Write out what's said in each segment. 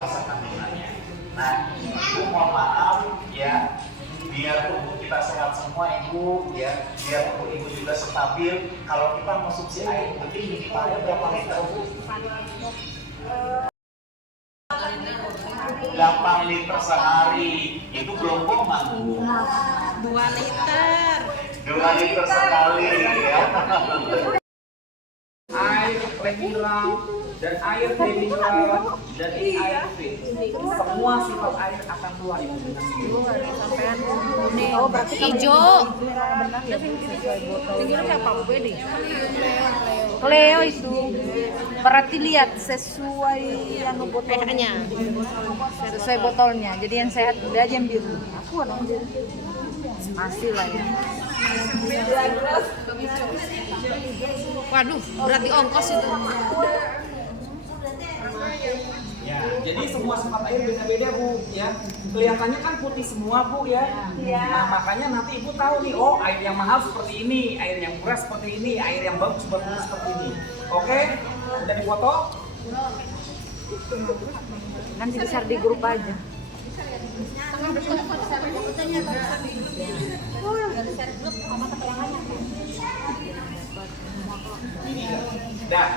kandungannya. Nah, ibu mohon maaf ya, biar tubuh kita sehat semua ibu ya, biar tubuh ibu juga stabil. Kalau kita konsumsi air putih minimalnya berapa liter bu? 8 liter sehari. Itu belum bohong bu. 2 liter. 2 liter sekali ya. Air mineral dan air demineral dan air fit. Semua sifat air akan keluar ibu dengan sendiri. Oh, berarti hijau. Tinggal siapa Bu Bedi? Cleo itu. Berarti lihat sesuai yang botolnya. Sesuai botolnya. Jadi yang sehat udah aja yang biru. Aku ada yang biru. Masih lah ya. Waduh, berarti ongkos itu. Ya, jadi semua sifat air beda-beda bu, ya. Kelihatannya kan putih semua bu, ya. Nah, makanya nanti ibu tahu nih, oh air yang mahal seperti ini, air yang murah seperti ini, air yang bagus seperti ini. Oke, udah dipoto? Nanti share di grup aja. Dah,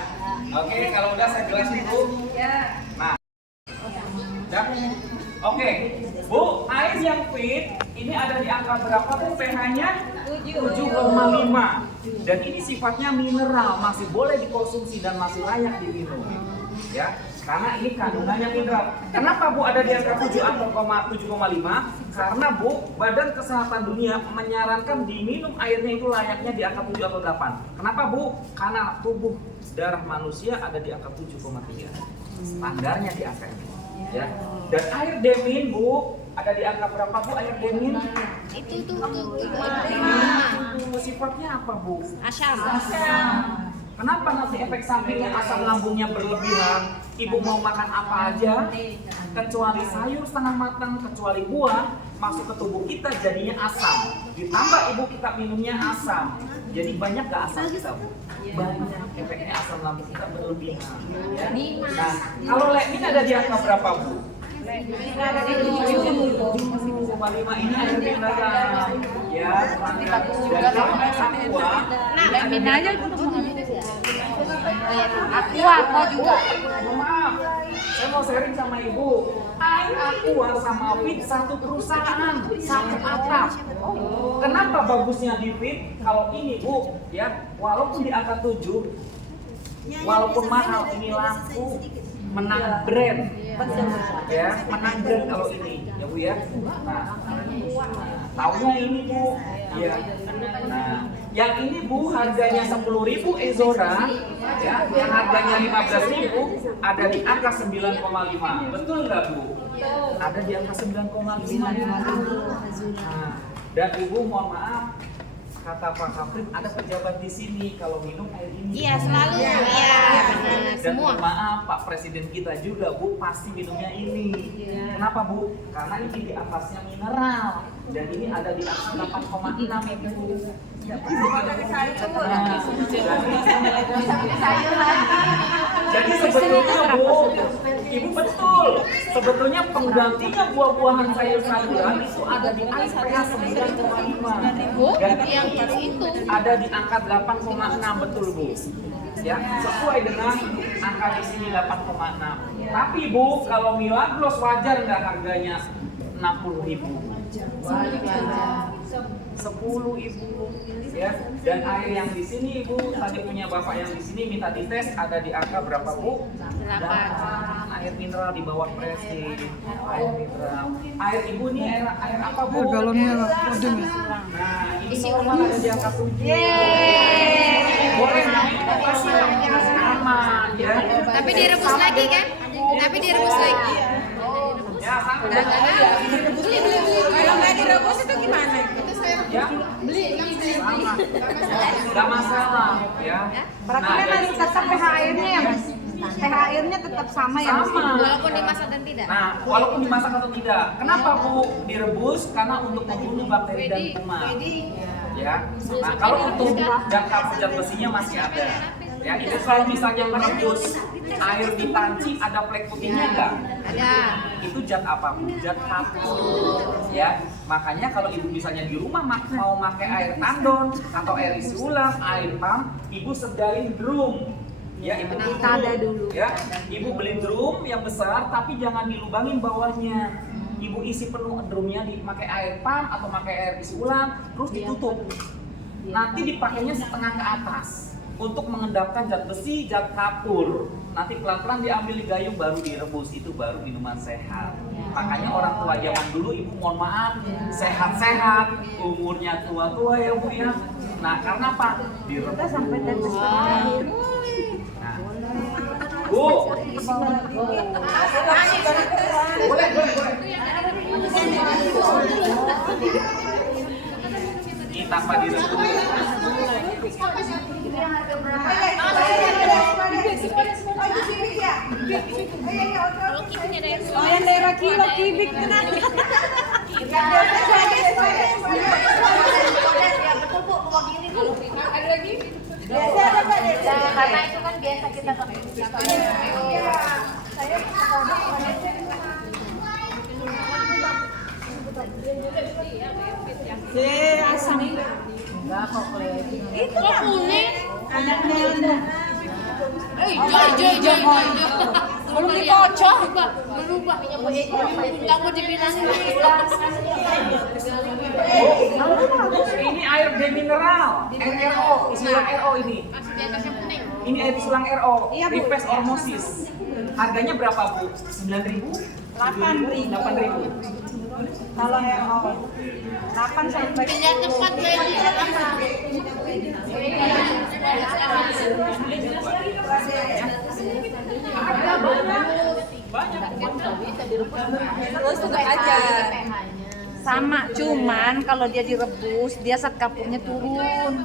oke, kalau udah saya jelasin bu. Nah, dah, oke, bu, air yang fit ini ada di angka berapa bu? pH-nya 7,5 dan ini sifatnya mineral, masih boleh dikonsumsi dan masih layak diminum, ya. Karena ini kandungannya mineral. Kenapa bu ada di angka 7,5? Karena bu, Badan Kesehatan Dunia menyarankan diminum airnya itu layaknya di angka 7 atau 8. Kenapa bu? Karena tubuh darah manusia ada di angka 7,3. Standarnya di angka ini. Ya. Dan air demin bu ada di angka berapa bu air demin? Itu Sifatnya apa bu? asam. Kenapa nanti efek sampingnya asam lambungnya berlebihan? Ibu mau makan apa aja, kecuali sayur setengah matang, kecuali buah, masuk ke tubuh kita jadinya asam. Ditambah ibu kita minumnya asam, jadi banyak gak asam kita bu? Banyak, efeknya asam lambung kita berlebihan. Ya. Nah, kalau lekmin ada di angka berapa bu? 7,5 ini air mineral, ya. Dan kalau air aqua, Nah, Lekmin aja Aqua juga. maaf, saya mau sharing sama ibu. Air aqua sama fit satu perusahaan, satu atap. Kenapa bagusnya di fit? Kalau ini bu, ya, walaupun di angka 7, walaupun mahal ini lampu menang brand, ya, menang brand kalau ini, ya bu ya. Nah, taunya ini bu, ya. Nah, yang ini bu harganya 10.000 Ezora, ya, yang harganya 15.000 ada di angka 9,5. Betul nggak bu? Ada di angka 9,5. Nah, dan ibu mohon maaf, kata Pak Kaprim ada pejabat di sini kalau minum air ini. Iya, selalu. Iya, benar. Dan Semua. mohon maaf Pak Presiden kita juga bu pasti minumnya ini. Kenapa bu? Karena ini di atasnya mineral dan ini ada di angka 8,6 ibu. Jadi sebetulnya bu, ibu betul. Sebetulnya penggantinya buah-buahan sayur-sayuran itu ada di angka 9,5. Dan Yang itu. ada di angka 8,6 betul bu. Ya, sesuai dengan angka di sini 8,6. Tapi bu, kalau Milagros wajar nggak harganya 60.000? 10.000 ya. Dan air yang di sini ibu tadi punya bapak yang di sini minta dites ada di angka berapa bu? 8. Air mineral di bawah Prestige. Air mineral. Air ibu nih air apa bu? Galonnya udeng ya. Nah ini normal ada di angka 7. Boleh aman ya. Tapi direbus lagi kan? Tapi direbus lagi. Ya sama. Beli. Kalau nggak direbus itu gimana? Ya. Beli, kan saya beli. Nggak masalah ya. Berarti Nah, memang jadi- tetap pH airnya ya mas? pH airnya tetap sama ya mas? Sama. Walaupun dimasak dan tidak. Nah, walaupun dimasak atau tidak. Kenapa Bu direbus? Karena untuk membunuh bakteri dan kuman. Ya. Nah, kalau untuk zat karbohidrat besinya masih ada. Ya, itu kalau misalnya merebus Air di panci ada flek putihnya enggak? Ada. Itu zat apa? Zat kapur. Ya, makanya kalau ibu misalnya di rumah mau pakai air tandon atau air isi ulang, air pump, ibu sediain drum. Ya, ibu Tada dulu. Ya, ibu beli drum yang besar tapi jangan dilubangin bawahnya. Ibu isi penuh drumnya dipakai air pump atau pakai air isi ulang, terus ditutup. Nanti dipakainya setengah ke atas untuk mengendapkan zat besi, zat kapur. Nanti pelan-pelan diambil di gayung baru direbus, itu baru minuman sehat. Makanya orang tua zaman dulu, ibu mohon maaf, sehat-sehat, umurnya tua-tua ya bu ya. Nah karena apa? Direbus Sampai tetes Nah, Bu, boleh. Ini tanpa direbus. Oh, yang daerah kilo kibik kan. Karena itu kan biasa kita pakai. Asam. Enggak kok kelihatan. Itu kuning. Anaknya Hijau. Belum dikocok. Berubah. Nggak mau dibilangin. Ini air demineral, RO, istilah RO ini. Di atas yang kuning. Ini air selang RO, Iya, Bu. reverse osmosis. Harganya berapa bu? 9.000? 8.000. kalau RO 8 sampai Di atas 4 lagi. terus tetap aja sama, cuman kalau dia direbus dia zat kapurnya turun.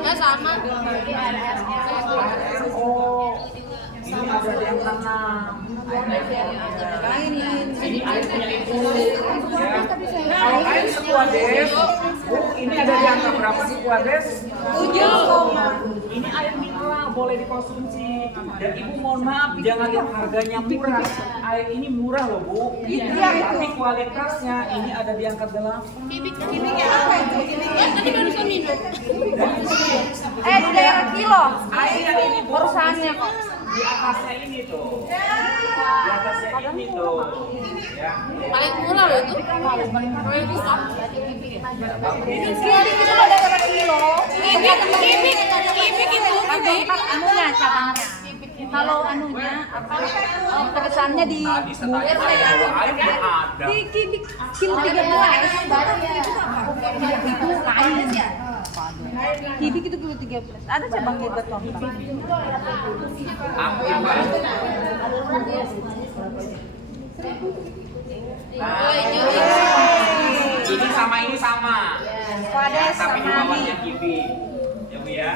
Ya sama. RO, ini ada yang tanam. Ini air punya ibu. Ya. Kalau air Sekuades, bu, ini ada di angka berapa Sekuades? 7. Ini air mineral boleh dikonsumsi. Dan ibu mohon maaf, jangan yang harganya murah. Air ini murah loh bu. Tapi kualitasnya ini ada di angka 8. Kibiknya apa itu? Tadi barusan minum. Di daerah kilo Air yang ini bu, perusahaannya kok. di atasnya ini tuh. Di atasnya ini tuh. Ya. Paling murah loh itu. Paling murah. Kibik itu kalau daerah kilo Kibik itu. pakai anunya cabangnya. Kalau anunya apa perusahaannya di Tadi saya tanya kalau air nggak ada. di kibik kilo 13 lain. Kibik itu kilo 13 ada cabangnya buat Tompang. Aku Pak. Nah, ini sama ini sama. Sekuades Tapi di sama bawahnya kibik. Ya Bu ya.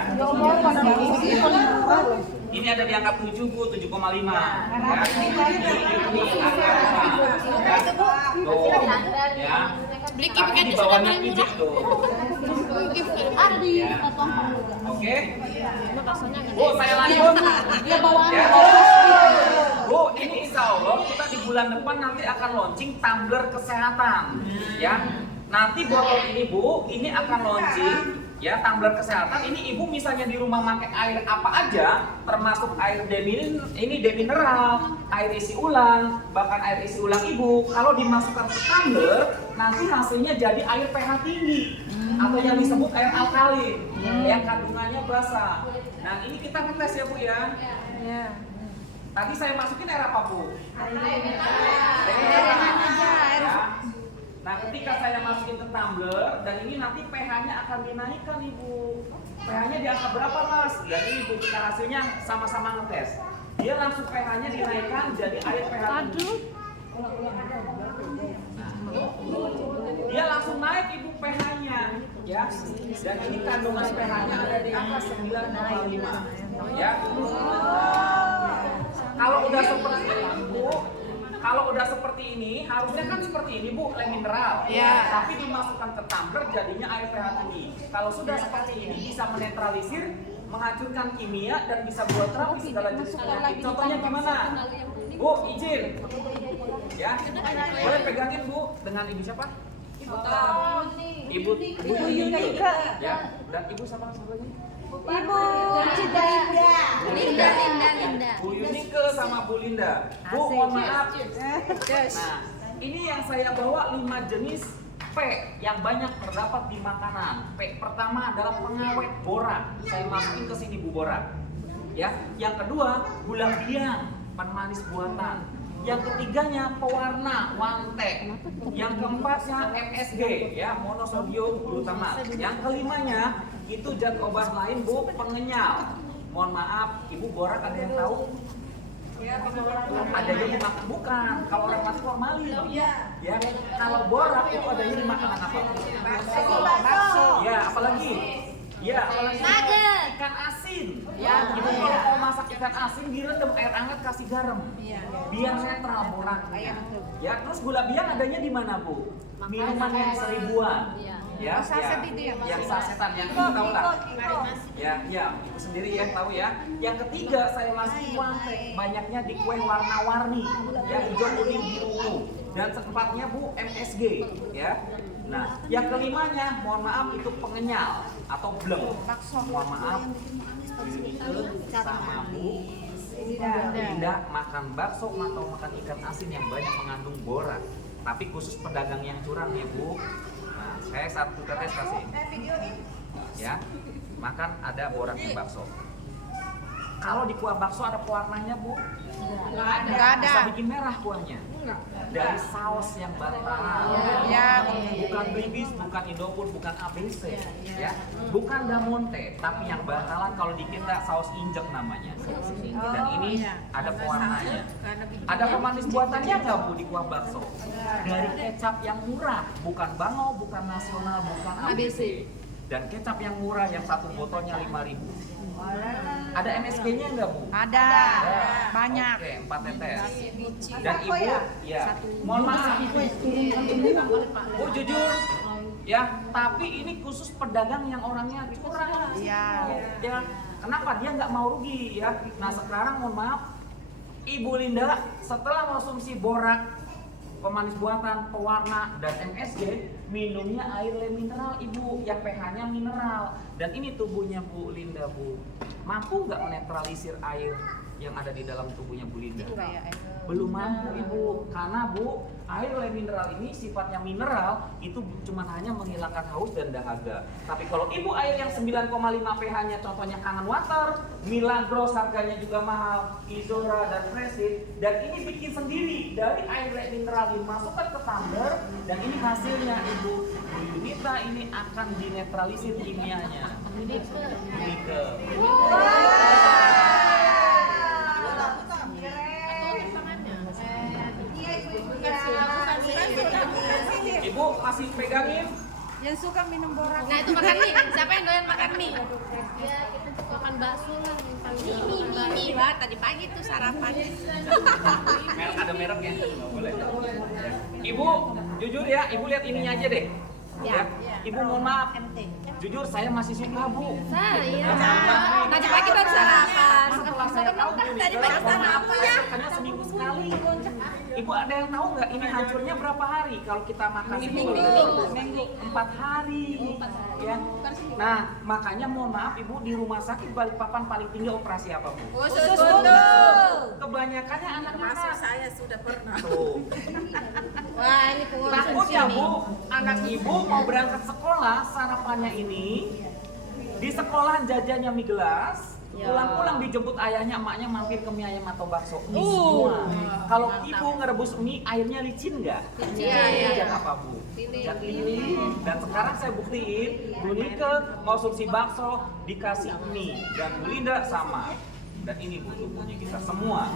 Ini ada di angka 7 Bu, 7,5. Ya. Ini angka 5. Ya. Tuh. Ya. Beli Tapi kibik di aja sudah bawahnya paling murah. kibik tuh. Ada di Ya. Tompang. Oke. Rasanya nggak Bu, saya lanjut. dia bawaan. Ya. Bu, ini insya Allah kita di bulan depan nanti akan launching tumbler kesehatan. Ya. Nanti botol ini Bu, ini akan launching ya tumbler kesehatan. Ini ibu misalnya di rumah pakai air apa aja, termasuk air demineral, air isi ulang, bahkan air isi ulang ibu, kalau dimasukkan ke tumbler, nanti hasilnya jadi air pH tinggi atau yang disebut air alkalin yang kandungannya basah. Nah ini kita ngetes ya Bu ya. Tadi saya masukin air apa Bu? Ya. Nah, ketika saya masukin ke tumbler dan ini nanti pH-nya akan dinaikkan Ibu. pH-nya di angka berapa Mas? Dan ini Ibu kita hasilnya sama-sama ngetes. Dia langsung pH-nya dinaikkan jadi air pH tinggi. Dia langsung naik Ibu pH-nya, ya. Dan ini kandungan pH-nya ada di angka 9,5. Ya. Kalau udah seperti itu, kalau udah seperti ini, harusnya kan seperti ini Bu, lem mineral. Iya. Tapi dimasukkan ke tumbler jadinya air pH tinggi. Kalau sudah seperti ini bisa menetralisir, menghancurkan kimia dan bisa buat terapi segala jenis penyakit. Contohnya gimana? Bu, izin. Ya, boleh pegangin Bu dengan ibu siapa? Ibu Yunike. Ya, dan ibu siapa lagi? Ibu Cita Indah. Linda. Bu Yunike sama Bu Linda. Bu, mohon maaf. Nah, ini yang saya bawa 5 jenis P yang banyak terdapat di makanan. P pertama adalah pengawet borak. Saya masukin ke sini Bu borak. Ya, yang kedua gula biang, pemanis buatan. Yang ketiganya pewarna, wantek. Yang keempatnya MSG, ya, monosodium glutamat. Yang kelimanya itu zat obat lain Bu, pengenyal. Mohon maaf, Ibu borak ada yang tahu? Adanya dimakan bukan. Kalau orang masuk formalin. Ya, kalau borak itu adanya di makanan apa? Bakso. Ya, apalagi? Ya, apalagi? Nugget. Ikan asin. Ya, Ibu kalau mau masak ikan asin direndam air hangat kasih garam. Biar netral boraknya. Ya, terus gula biang adanya di mana, Bu? Minuman yang seribuan. Ya, Saset ya. itu ya, Mas? Yang sasetan yang Ibu tahu lah. Ya, Ibu sendiri ya tahu ya. Yang ketiga saya masih wantek, banyaknya di kue warna-warni, ya hijau, kuning, biru, ungu. Dan seempatnya Bu MSG, ya. Nah, yang kelimanya, mohon maaf itu pengenyal atau bleng. Mohon maaf, sama Bu Linda makan bakso atau makan ikan asin yang banyak mengandung borak. Tapi khusus pedagang yang curang ya Bu. Nah, saya satu tetes kasih. Ya, makan ada boraknya bakso. Kalau di kuah bakso ada pewarnanya Bu? Nggak ada. Bisa bikin merah kuahnya. Dari saus yang bantalan. Ya. Bukan Bribis, bukan Indofood, bukan ABC, ya. Bukan Damonte, tapi yang bantalan kalau di kita saus injek namanya. Dan ini ada pewarnanya. Ada pemanis buatannya nggak Bu di kuah bakso? Dari kecap yang murah, bukan Bango, bukan Nasional, bukan ABC. Dan kecap yang murah yang satu botolnya 5.000. Ada MSG-nya nggak Bu? Ada. Banyak. Oke, 4 tetes. Dan Ibu, ya, mohon maaf. Bu jujur, ya, tapi ini khusus pedagang yang orangnya curang. Iya. Ya, kenapa dia nggak mau rugi ya? Nah sekarang mohon maaf, Ibu Linda setelah konsumsi borak, pemanis buatan, pewarna, dan MSG, minumnya air lem mineral Ibu, yang pH-nya mineral. Dan ini tubuhnya Bu Linda Bu, mampu nggak menetralisir air yang ada di dalam tubuhnya Bu Linda? Belum mampu Ibu, karena Bu, air lem mineral ini sifatnya mineral, itu cuma hanya menghilangkan haus dan dahaga. Tapi kalau Ibu air yang 9,5 pH-nya, contohnya Kangen Water, Milagros harganya juga mahal, Izora dan Fresit, dan ini bikin sendiri dari air lem mineral dimasukkan ke tumbler, dan ini hasilnya Ibu Yunita ini akan dinetralisir kimianya. Yunike. Ibu masih pegangin? Yang suka minum borak. Nah itu makan mie. Siapa yang doyan makan mie? Ya kita makan bakso lah. Mie lah. Tadi pagi tuh sarapan. Merek ada mereknya, nggak boleh. Ibu, jujur ya, Ibu lihat ininya aja deh. Ya. Ibu mohon maaf. Jujur saya masih suka Bu. Saya. Tadi pagi baru sarapan. Setelah saya tahu Bu, Tadi pagi sarapan ya. Makannya seminggu sekali. Ibu ada yang tahu nggak ini hancurnya berapa hari kalau kita makan itu? Seminggu. 4 hari. Ya. Nah, makanya mohon maaf Ibu, di rumah sakit Balikpapan paling tinggi operasi apa Bu? Usus buntu. Kebanyakannya anak-anak. Saya sudah pernah. Tuh. Wah ini pengurusan Takutnya sini. Bu, anak Ibu mau berangkat sekolah, sarapannya ini di sekolahan jajannya mie gelas, pulang-pulang dijemput ayahnya, emaknya mampir ke mie ayam atau bakso. Mie semua. Kalau Ibu ngerebus mie, airnya licin nggak? Licin. Zat apa Bu? Zat lilin. Dan sekarang saya buktiin, Bu Nike konsumsi bakso dikasih mie, dan Bu Linda sama. Dan ini Bu tubuhnya kita semua.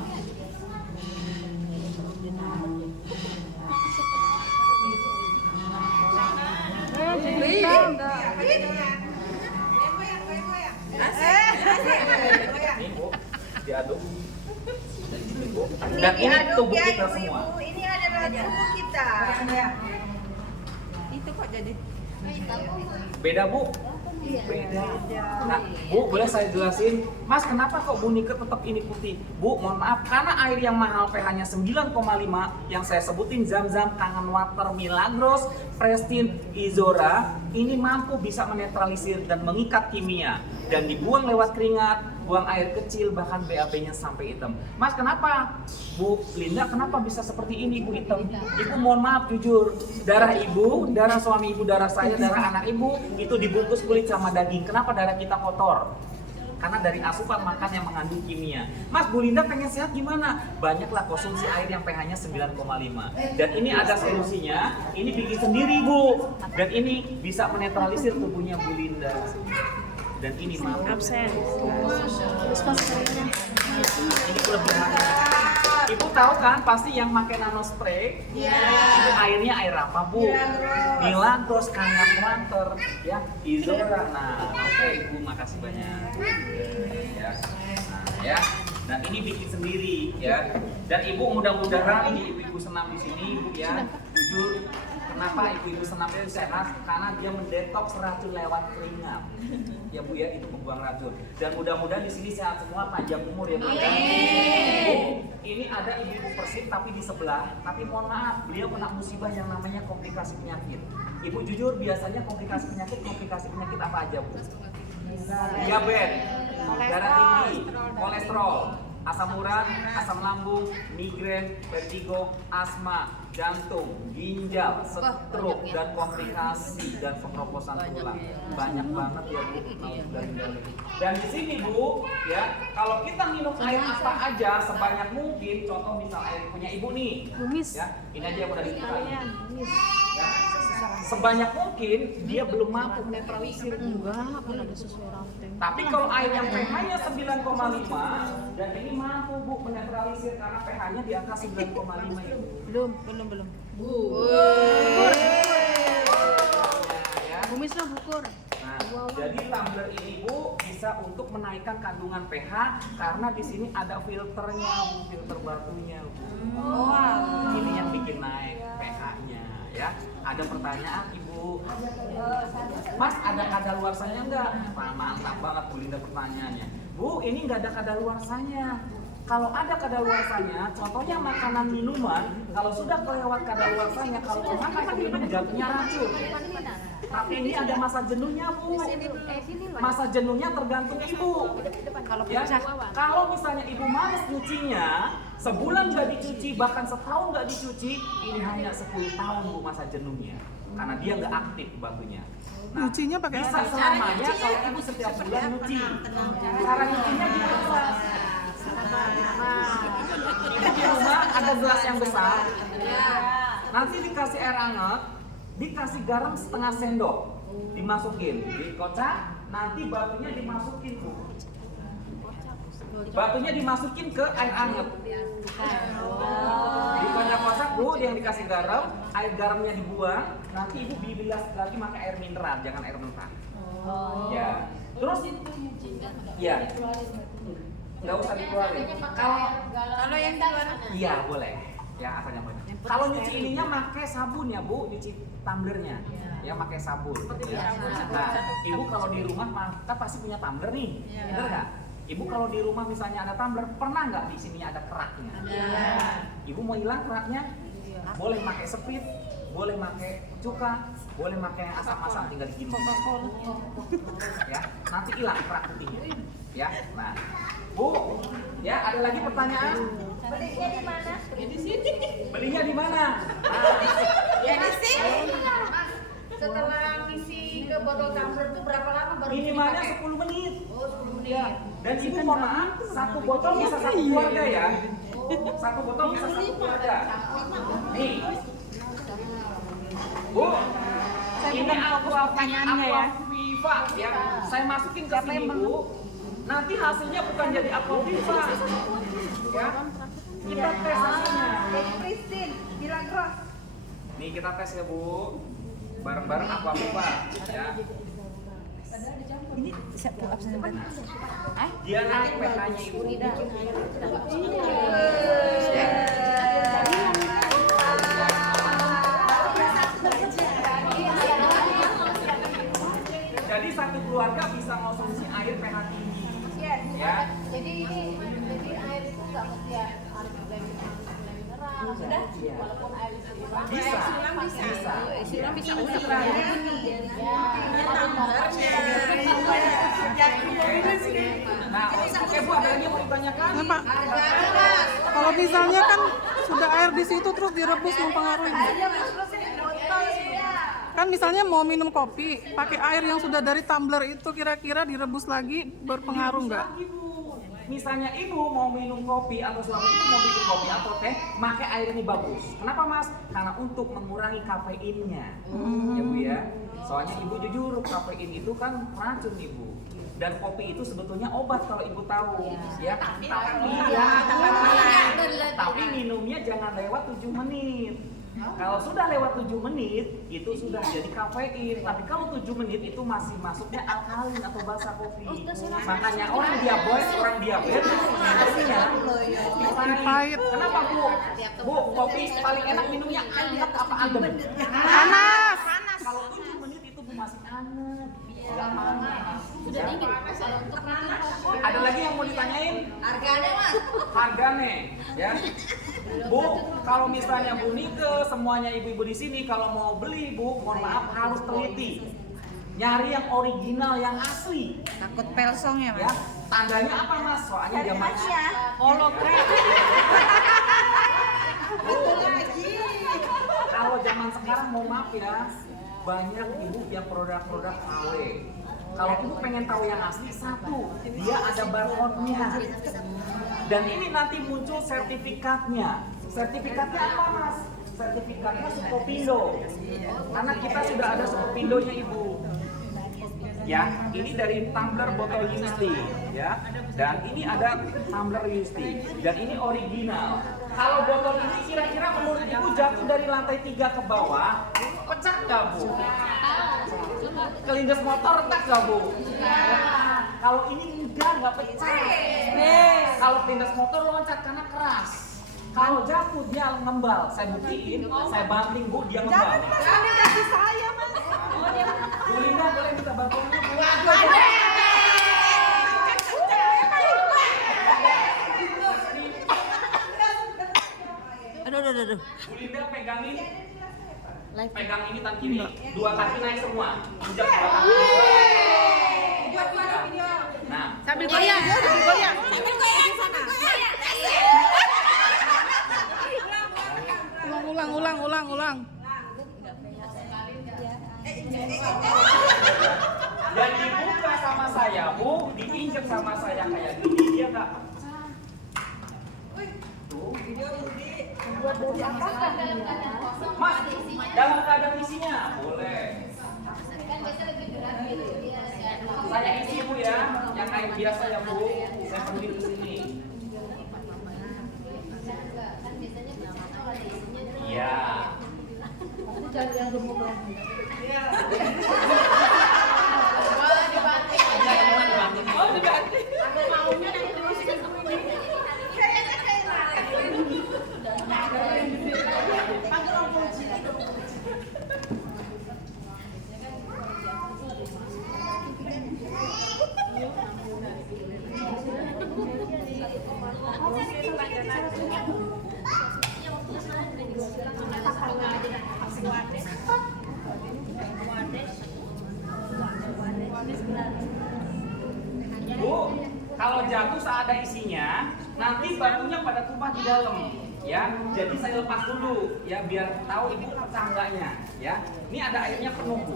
Ini Bu, diaduk. Dan ini Bu. Dan ini tubuh kita semua. Ini adalah tubuh kita. Itu kok jadi Beda Bu? Beda. Nah, Bu, boleh saya jelasin? Mas, kenapa kok Bu Nike tetap ini putih? Bu, mohon maaf, karena air yang mahal pH-nya 9,5 yang saya sebutin Zam-Zam, Kangen Water, Milagros, Prestin, Izora, ini mampu bisa menetralisir dan mengikat kimia dan dibuang lewat keringat, buang air kecil, bahkan BAB-nya sampai hitam. Mas, kenapa? Bu Linda, kenapa bisa seperti ini Bu hitam? Ibu mohon maaf jujur, darah ibu, darah suami ibu, darah saya, darah anak ibu itu dibungkus kulit sama daging. Kenapa darah kita kotor? Karena dari asupan makan yang mengandung kimia. Mas, Bu Linda pengen sehat gimana? Banyaklah konsumsi air yang pH-nya 9,5. Dan ini ada solusinya, ini bikin sendiri Bu. Dan ini bisa menetralisir tubuhnya Bu Linda. Dan ini mampu. Absen. Ini kelebihannya. Ibu tahu kan pasti yang pakai nano spray, itu airnya air apa Bu? Milagros, Kangen Water, ya, Izora. Nah, oke Ibu, makasih banyak. Ya, nah, ya. Dan ini bikin sendiri, ya. Dan Ibu mudah-mudahan ini ibu-ibu senam di sini, Ibu ya, jujur. Kenapa ibu-ibu senam itu sehat? Karena dia mendetoks racun lewat keringat. Ya Bu ya, itu membuang racun. Dan mudah-mudahan di sini sehat semua, panjang umur ya Bu. Ya. Bu, ini ada ibu Persib tapi di sebelah. Tapi mohon maaf, beliau kena musibah yang namanya komplikasi penyakit. Ibu jujur, biasanya komplikasi penyakit apa aja Bu? Diabetes, darah tinggi, kolesterol, asam urat, asam lambung, migrain, vertigo, asma, jantung, ginjal, stroke, dan komplikasi dan pengeroposan tulang. Banyak banget ya Bu. Dan di sini Bu, ya, kalau kita minum air apa aja sebanyak mungkin, contoh misal air punya Ibu nih, ya, ini aja yang udah dibuka. Ya. Sebanyak mungkin dia belum mampu menetralisir. Enggak, pun ada sesuai ranting. Tapi kalau air yang pH-nya 9,5 dan ini mampu Bu menetralisir karena pH-nya di angka 9,5 itu. Belum. Ya. Bumisnya bukur. Nah, jadi tumbler ini Bu bisa untuk menaikkan kandungan pH karena di sini ada filternya Bu, filter batunya Bu. Ini yang bikin naik pH-nya ya. Ada pertanyaan Ibu? Mas, ada kadaluarsanya enggak? Mantap banget Bu Linda pertanyaannya. Bu, ini enggak ada kadaluarsanya. Kalau ada kadaluarsanya, contohnya makanan minuman, kalau sudah kelewat kadaluarsanya, kalau makan minum nggak punya racun. Tapi ini ada masa jenuhnya Bu. Masa jenuhnya tergantung Ibu. Ya, kalau misalnya Ibu malas nyucinya, sebulan nggak dicuci, bahkan setahun nggak dicuci, ini hanya 10 tahun Bu masa jenuhnya. Karena dia nggak aktif batunya. Nah, Nyucinya pakai bisa apa? selamanya kalau Ibu setiap bulan nyuci. Cara nyucinya gimana? Ini di rumah ada gelas yang besar. Nanti dikasih air hangat, dikasih garam setengah sendok, dimasukin, dikocak, nanti batunya dimasukin Bu. Batunya dimasukin ke air hangat. Dikocak-kocak Bu, yang dikasih garam, air garamnya dibuang, nanti Ibu bilas lagi pakai air mineral, jangan air mentah. Ya. Terus ya. Nggak usah dikeluarin. Kalau yang di luar Iya boleh, ya asalnya boleh. Kalau nyuci ininya pakai sabun ya Bu, nyuci tumblernya, ya pakai sabun. Ya. Nah, Ibu kalau di rumah kan pasti punya tumbler nih, bener nggak? Ibu kalau di rumah misalnya ada tumbler, pernah nggak di sini ada keraknya? Ibu mau hilang keraknya? Boleh pakai sprit, boleh pakai cuka, boleh pakai asam-asam, tinggal digini. Ya, nanti hilang kerak putihnya. Ya, nah. Bu, ya ada lagi pertanyaan? Belinya di mana? Belinya di mana? ya di sini. Setelah ngisi ke botol tumbler itu berapa lama baru Minimalnya dipakai? 10 menit. Oh, 10 menit. Ya. Dan Ibu mohon maaf, satu botol bisa satu keluarga ya. Satu botol bisa satu keluarga. Nih. Bu, ini pertanyaannya ya. Aquaviva ya. Saya masukin ke sini Bu. Nanti hasilnya bukan jadi Aquaviva. Ya. Kita tes hasilnya. Pristin, Milagros. Nih kita tes ya Bu. Bareng-bareng Aquaviva ya. Ini bisa pull up sana berarti. Dia naik pH-nya ibu. Jadi satu keluarga bisa konsumsi air pH tinggi. Ya. Jadi air itu nggak mesti harus dari mineral. Sudah, walaupun air itu Bisa. siram bisa untuk Nah, oke Bu, ada lagi yang mau ditanyakan? Nah, Pak, kalau misalnya kan sudah air di situ terus direbus mempengaruhi nggak? Kan misalnya mau minum kopi, pakai air yang sudah dari tumbler itu kira-kira direbus lagi berpengaruh nggak? Misalnya ibu mau minum kopi atau suami itu mau bikin kopi atau teh, pakai air ini bagus. Kenapa mas? Karena untuk mengurangi kafeinnya, ya bu ya. Soalnya ibu jujur, kafein itu kan racun ibu. Dan kopi itu sebetulnya obat kalau ibu tahu, ya. Tapi minumnya jangan lewat 7 menit. Kalau sudah lewat 7 menit, itu sudah jadi kafein. Tapi kalau 7 menit itu masih masuknya alkalin atau basa kopi. Makanya orang diabetes minumnya pahit. Kenapa bu? Bu, kopi paling enak minumnya anget apa adem? Panas. Kalau 7 menit itu bu masih anget. sudah dingin. Kalau untuk Ada lagi yang mau ditanyain? harganya mas. Harganya, ya. Bu, kalau misalnya Bu Nike, semuanya ibu-ibu di sini kalau mau beli, Bu, mohon maaf harus teliti. Nyari yang original, yang asli. Takut pelsong ya, Ya, Mas? tandanya apa Mas? Soalnya zaman hologram. Kalau zaman sekarang mohon maaf ya, banyak ibu yang produk-produk KW. Kalau ibu pengen tahu yang asli, satu, dia ada barcode-nya. Dan ini nanti muncul sertifikatnya. Sertifikatnya apa Mas? Sertifikatnya Sukopindo. Karena kita sudah ada Sukopindonya ibu. Ya, ini dari tumbler botol Yusti, ya. Dan ini ada tumbler Yusti. Dan ini original. Kalau botol ini kira-kira menurut ibu jatuh dari lantai 3 ke bawah, pecah nggak bu? Kelindes motor retak nggak bu? Kalau ini nggak pecah. Kalau kelindes motor loncat karena keras. Kalau jatuh dia ngembal. Saya buktiin, saya banting bu, dia ngembal. Ini kaki saya, Mas. Bu Linda boleh minta bantuannya bu? Aduh. Bu Linda pegangin. Pegang ini tangan kiri, dua kaki naik semua. Injak dua kaki. Nah, Sambil goyang, sambil goyang. Ulang. dan dibuka sama saya bu, diinjek sama saya kayak gini, dia nggak pecah. Tuh. Mas, dalam keadaan isinya boleh. Saya isi bu ya, yang kayak biasa ya bu. Saya penuhin di sini. Iya. Bu, kalau jatuh saat ada isinya, nanti batunya pada tumpah di dalam, ya. Jadi saya lepas dulu, ya, biar tahu ibu pecah enggaknya, ya. Ini ada airnya penuh, Bu.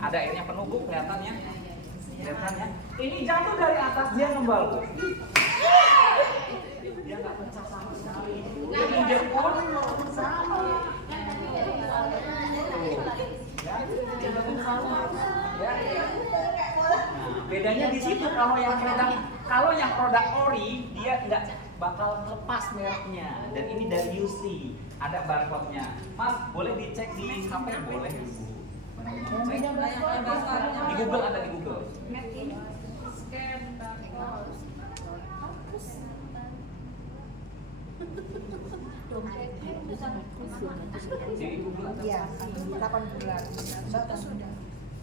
Ada airnya penuh, Bu, kelihatannya. Kelihatannya. Ini jatuh dari atas dia ngembal, Bu. Dia nggak pecah sama sekali. Ini dia pun sama. Dia pun sama, ya. Nah, bedanya di situ kalau yang produk ori dia nggak bakal lepas mereknya, dan ini dari UC ada barcode-nya. Mas boleh dicek di HP boleh ibu. Di Google ada di Google. Di Google ada. Iya, 8 bulan. Satu sudah.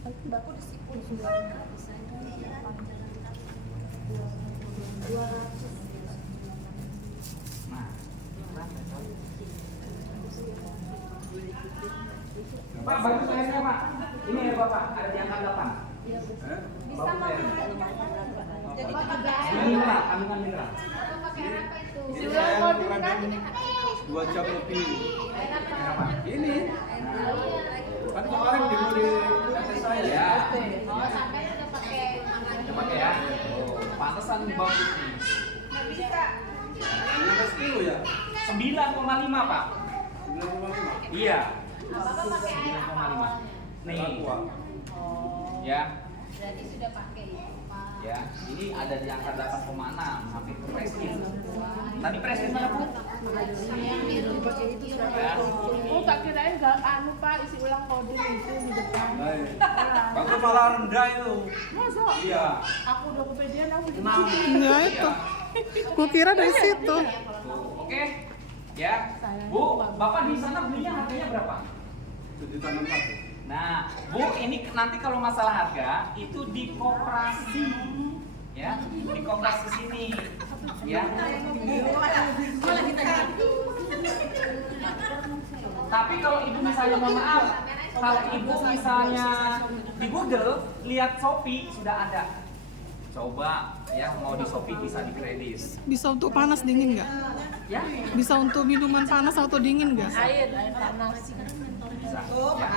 Baku disipun sudah. Nah, Pak, bagus airnya Pak. Ini air Bapak, ada di angka 8. Bisa Jadi pakai air. mineral, kandungan mineral. Siulang kodok kan? 2 jam lebih. Kenapa? Ini kan kemarin di saya. Ya, Oh, sampai udah pakai udah pakai ya. Oh, pantesan bagus nih. Ini ada 10 ya. 9,5 Pak. 9,5. Iya. 9,5. Nih. Ya. Berarti sudah pakai ya. Ya, ini ada di angka 8,6 sampai ke preskin. Tadi preskin mana Bu? Yang biru itu Ya. Oh, tak kirain gak anu Pak, isi ulang kode itu di depan. Bang malah rendah itu. Masa? Iya. Aku udah kepedean, aku di Nah, Ya itu. Gua kira dari situ. tuh, oke. Ya. Bu, Bapak di sana belinya harganya berapa? 7,4. Nah, Bu, ini nanti kalau masalah harga itu di koperasi, ya, di koperasi sini, ya. Tapi kalau ibu misalnya mohon maaf, kalau ibu misalnya di Google lihat Shopee sudah ada. Coba ya mau di Shopee bisa di kredit, Bisa untuk panas dingin nggak? ya. Bisa untuk minuman panas atau dingin nggak? air panas. Bisa. Ya.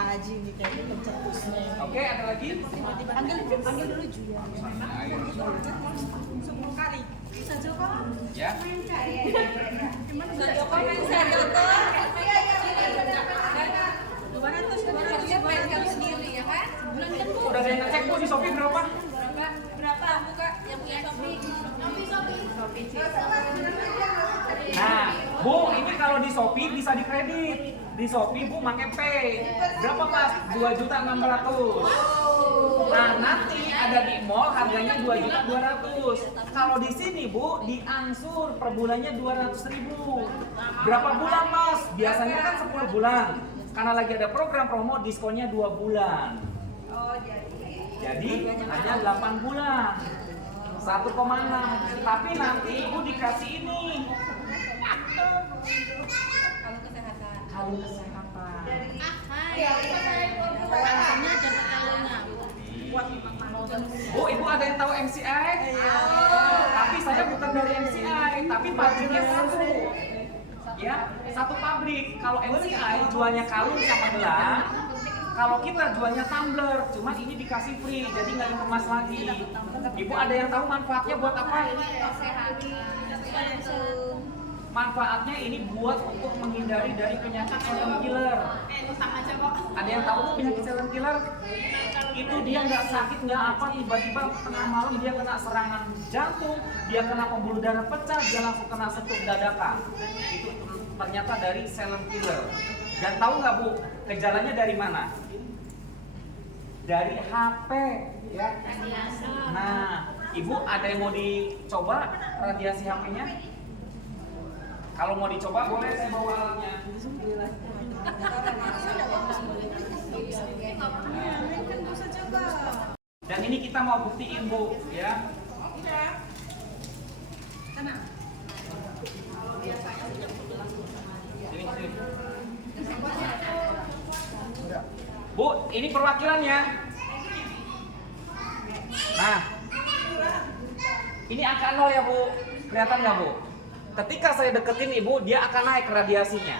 Oke, ada lagi? Panggil dulu Julia. Ya. Udah ada yang ngecek Bu di Shopee berapa? Berapa buka yang punya Shopee? Nah, Bu, ini kalau di Shopee bisa dikredit. Di Shopee Bu pakai Pay. Berapa Mas? 2.600.000. Nah, nanti ada di mall harganya 2.200.000. Kalau di sini Bu, diangsur per bulannya 200.000. Berapa bulan Mas? Biasanya kan 10 bulan. Karena lagi ada program promo diskonnya 2 bulan. Jadi hanya 8 bulan. 1,6. Tapi nanti Ibu dikasih ini. Kalung kesehatan. Rasanya dapat kalungnya. Bu, Ibu ada yang tahu MCI? Tapi saya bukan dari MCI, tapi pabriknya satu. Ya, satu pabrik. Kalau MCI jualnya kalung sama gelang, kalau kita jualnya tumbler, cuman ini dikasih free, jadi nggak dikemas lagi. Ibu ada yang tahu manfaatnya buat apa? Manfaatnya ini buat untuk menghindari dari penyakit silent killer. Ada yang tahu penyakit silent killer? Itu dia nggak sakit nggak apa, tiba-tiba tengah malam dia kena serangan jantung, dia kena pembuluh darah pecah, dia langsung kena stroke dadakan. Itu ternyata dari silent killer. Dan tahu nggak Bu, gejalanya dari mana? Dari HP, ya. Nah, Ibu ada yang mau dicoba radiasi HP-nya? Kalau mau dicoba boleh saya bawa alatnya. Dan ini kita mau buktiin Bu, ya. Sini. Bu, ini perwakilannya. Nah, ini angka 0 ya Bu, kelihatan nggak Bu? Ketika saya deketin Ibu, dia akan naik radiasinya.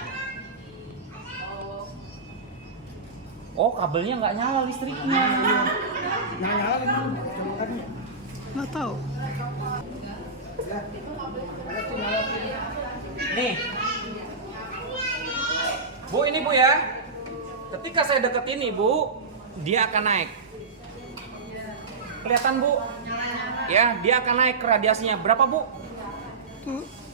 Oh, kabelnya nggak nyala listriknya. Nggak tahu. Nih, Bu, ini Bu ya. Ketika saya deketin Ibu, dia akan naik. Kelihatan Bu? Ya, dia akan naik radiasinya. Berapa Bu?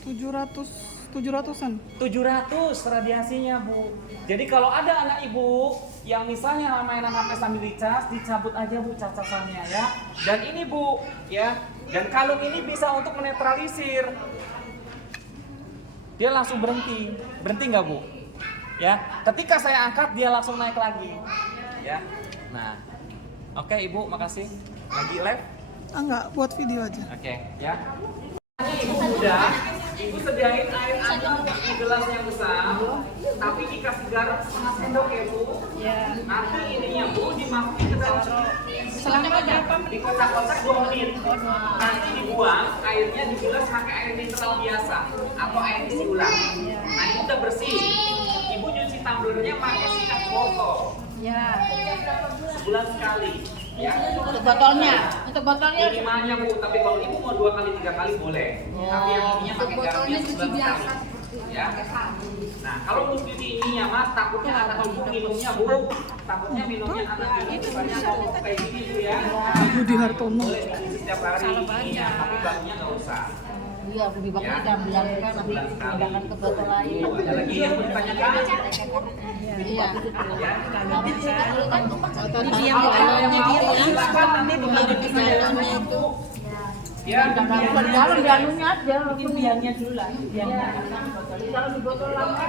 700 700-an. 700 radiasinya, Bu. Jadi kalau ada anak ibu yang misalnya mainan HP sambil dicas, dicabut aja, Bu, cacasannya ya. Dan ini, Bu, ya. Dan kalung ini bisa untuk menetralisir. Dia langsung berhenti. Berhenti nggak, Bu? Ya. Ketika saya angkat, dia langsung naik lagi. Ya. Nah. Oke, Ibu, makasih. Lagi live? Ah, enggak, buat video aja. Oke, ya. Ibu udah, ibu sediain air hangat di gelas yang besar, tapi dikasih garam setengah sendok ya, Bu. Ya. Nanti ininya, Bu, dimasukin ke dalam Selama berapa menit? dikotak-kotak 2 menit. Nanti dibuang airnya di gelas pakai air mineral biasa atau air isi ulang. Nah, ini udah bersih. Ibu nyuci tumblernya pakai sikat botol Ya. sebulan sekali. Ya. Untuk botolnya Minimalnya, Bu, tapi kalau ibu mau 2 kali 3 kali boleh. Tapi yang ininya pakai garamnya sebulan sekali. Ya. Nah, kalau mau cuci ininya, Mas, takutnya anak ibu minumnya, Bu. Takutnya minumnya anak ibu banyak ngomong kayak gini, Bu, ya. Budi Hartono. Boleh cuci setiap hari ininya, tapi barunya nggak usah. Iya, lebih bagus kita biarkan nanti pindahkan ke botol lain. Ada lagi yang mau ditanyakan? Iya. Ini yang galonnya dia Silakan nanti di galonnya itu. Ya, Kalau di anunya aja, Bikin biangnya dulu lah. Biangnya. kalau di botol lama.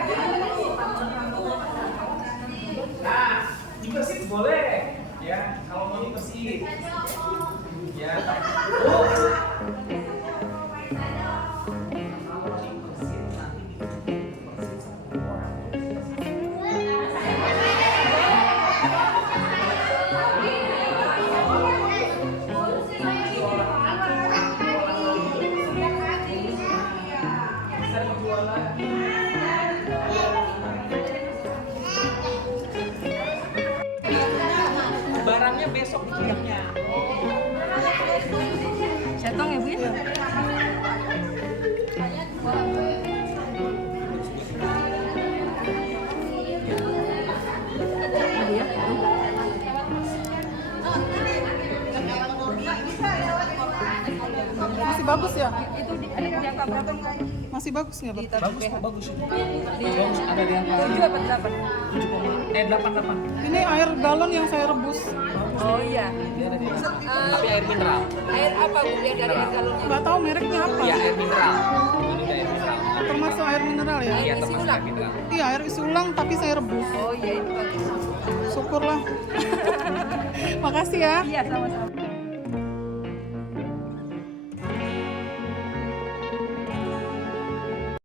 nah, dibersihin boleh. Ya, kalau mau dibersihin. Ya, Bu. Barangnya besok dikirimnya. Setong ya, Bu ya? Masih bagus ya? Masih bagus nggak, Pak? Bagus kok, bagus. Bagus, ada di angka 7 apa 8? 88. Ini air galon yang saya rebus. Oh iya. Dia ada di atas. Tapi air mineral. Air apa, Bu, ya dari air galonnya? Nggak tahu mereknya apa. Iya, air mineral. Ini air mineral. Termasuk air mineral ya? Iya, termasuk air mineral. Iya, air isi ulang tapi saya rebus. Oh iya, itu bagus. Syukurlah. Makasih ya. Iya, sama-sama.